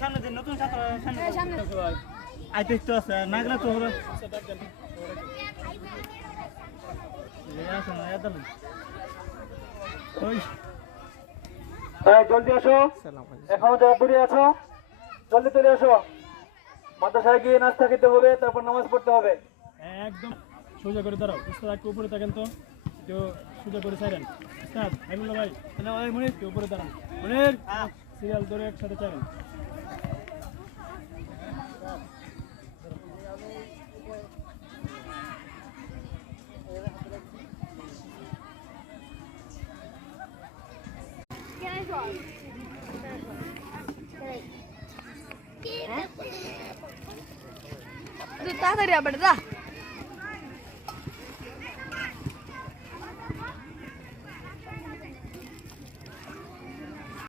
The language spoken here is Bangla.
সামনে দিন নতুন ছাত্র সামনে আইতে তো আছে নাগলা তো হলো জলদি আসো এখনো যারা দূরে আছো জলদি চলে আসো মাদ্রাসায় গিয়ে নাস্তা খেতে হবে তারপর নামাজ পড়তে হবে একদম সোজা করে দাঁড়াও উস্তাদ একটু উপরে থাকেন তো কেউ সোজা করে ছাড়েন উস্তাদ আইবুল্লাহ ভাই তাহলে মনির কেউ উপরে দাঁড়ান মনির সিরিয়াল ধরে একসাথে ছাড়েন তাড়াতাড়ি আবার